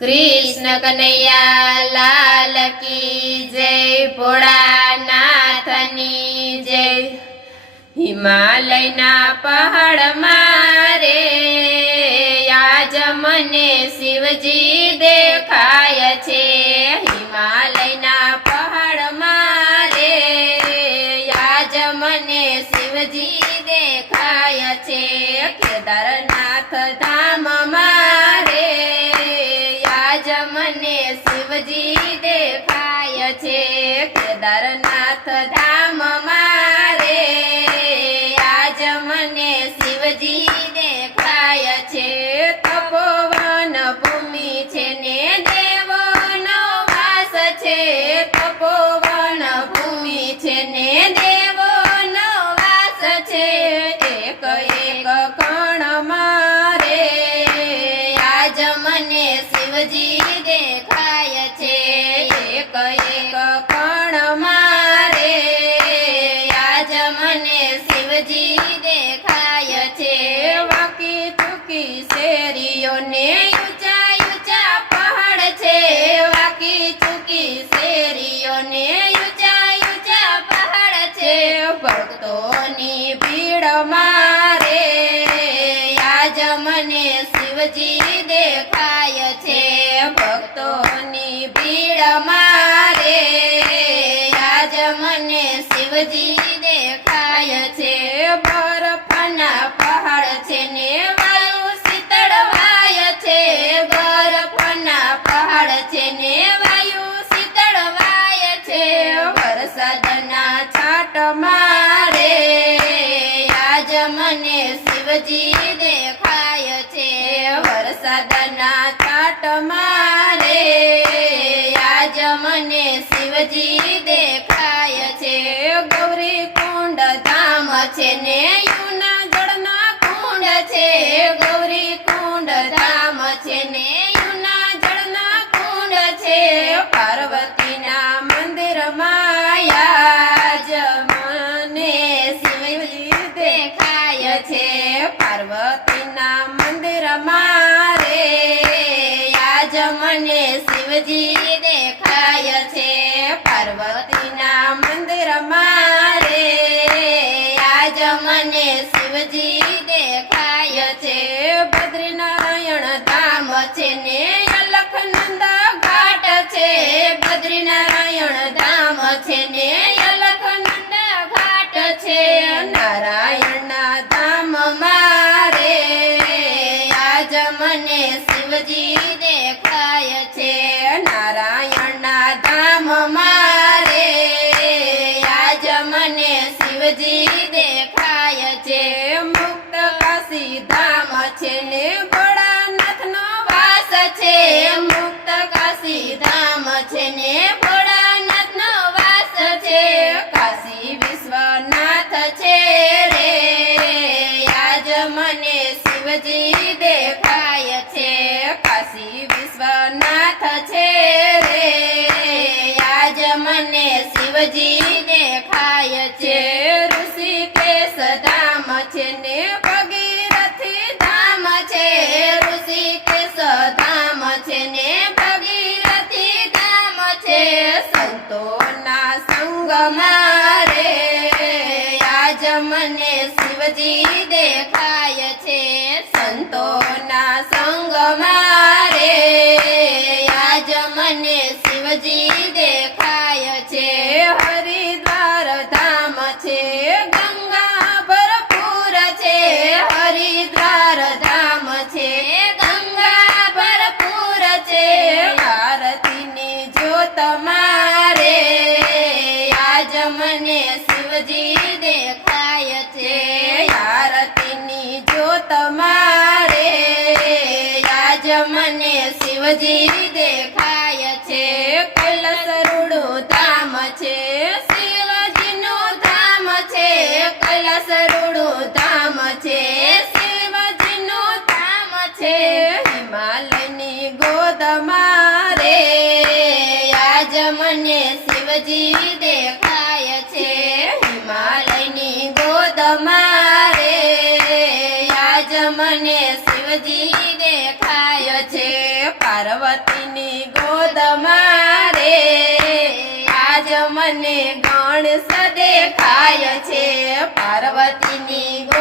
कृष्ण कन्हैया लाल की जय, भोळानाथनी जय। हिमालयना पहाड़ मारे आज मने शिवजी देखाय छे। हिमालयना पहाड़ मारे आज मने शिवजी देखाय छे। केदारनाथ धाम मारे आज मने शिवजी देखाय छे। केदारनाथ धाम मारे आज मने शिवजी देखाय छे। तपोवन भूमि छे ने देवोनो वास छे। तपोवन भूमि छे ने देवोनो वास छे। एक एक कण मारे आज मने शिवजी देखाय छे। एक एक कण मारे आज मने शिवजी देखाय छे। वाकी चूकी शेरीओ ने ऊंचा ऊंचा पहाड़ छे। वाकी चूकी शेरीओ ने ऊंचा ऊंचा पहाड़ छे। भक्तोनी भीड़ मारे आज मने शिवजी देखाय छे। भक्तोनी भीड़ मारे आज मने शिवजी देखाय छे। बर्फना पहाड़ छे ने वायु शीतल वाय छे। बर्फना पहाड़ छे ने वायु शीतल वाय छे। वरसादना छाट मारे आज मने शिवजी देखाय छे। वरसादना छाट मारे आज मने शिवजी देखाय छे। गौरी कुंड धाम छे ने युना जड़ना कुंड छे। गौरी कुंड धाम छे ने युना जड़ना कुंड छे। पार्वतीना मंदिर माया आज मने शिवजी देखाय छे। पार्वतीना मंदिर मारे आज मने शिवजी देखाय छे। पार्वतीना मंदिर मारे आज मने शिवजी देखाय छे। बद्रीनारायण धाम छे ने अलखनंदा घाट छे। बद्रीनारायण धाम छे ने अलखनंदा घाट छे। नारायणना धाम मारे आज मने शिवजी देखाय छे। नारायणना धाम मारे आज मने शिवजी देखाय छे। मुक्त काशी धाम छे ने भोळानाथनो वास छे। मुक्त काशी धाम छे ने भोळानाथनो वास छे। काशी विश्वनाथ छे रे आज मने शिवजी देखाय छे। काशी विश्वनाथ छे रे आज मने शिवजी देखाय छे। ऋषिकेश धाम छे ने भगीरथी धाम छे। ऋषिकेश धाम छे ने भगीरथी धाम छे। संतोना संग मारे आज मने शिवजी देखाय छे। संतोना संग मारे आज मने शिवजी देखाय छे। हरिद्वार धाम छे गंगा भरपूर छे। हरिद्वार धाम छे गंगा भरपूर छे। आरतीनी ज्योत मारे आज मने शिवजी देखाय छे। आरतीनी ज्योत मारे आज मने शिवजी देखाय छे। कैलासरुडु धाम छे शिवजीनु धाम छे। कैलासरुडु धाम छे शिवजीनु धाम छे। हिमालयनी गोद मारे आज मने शिवजी देखाय छे। हिमालयनी गोद मारे आज मने शिवजी દેખાય છે પાર્વતી પાર્વતીની ગોદમાં રે આજ મને ગણેશ દેખાય છે પાર્વતીની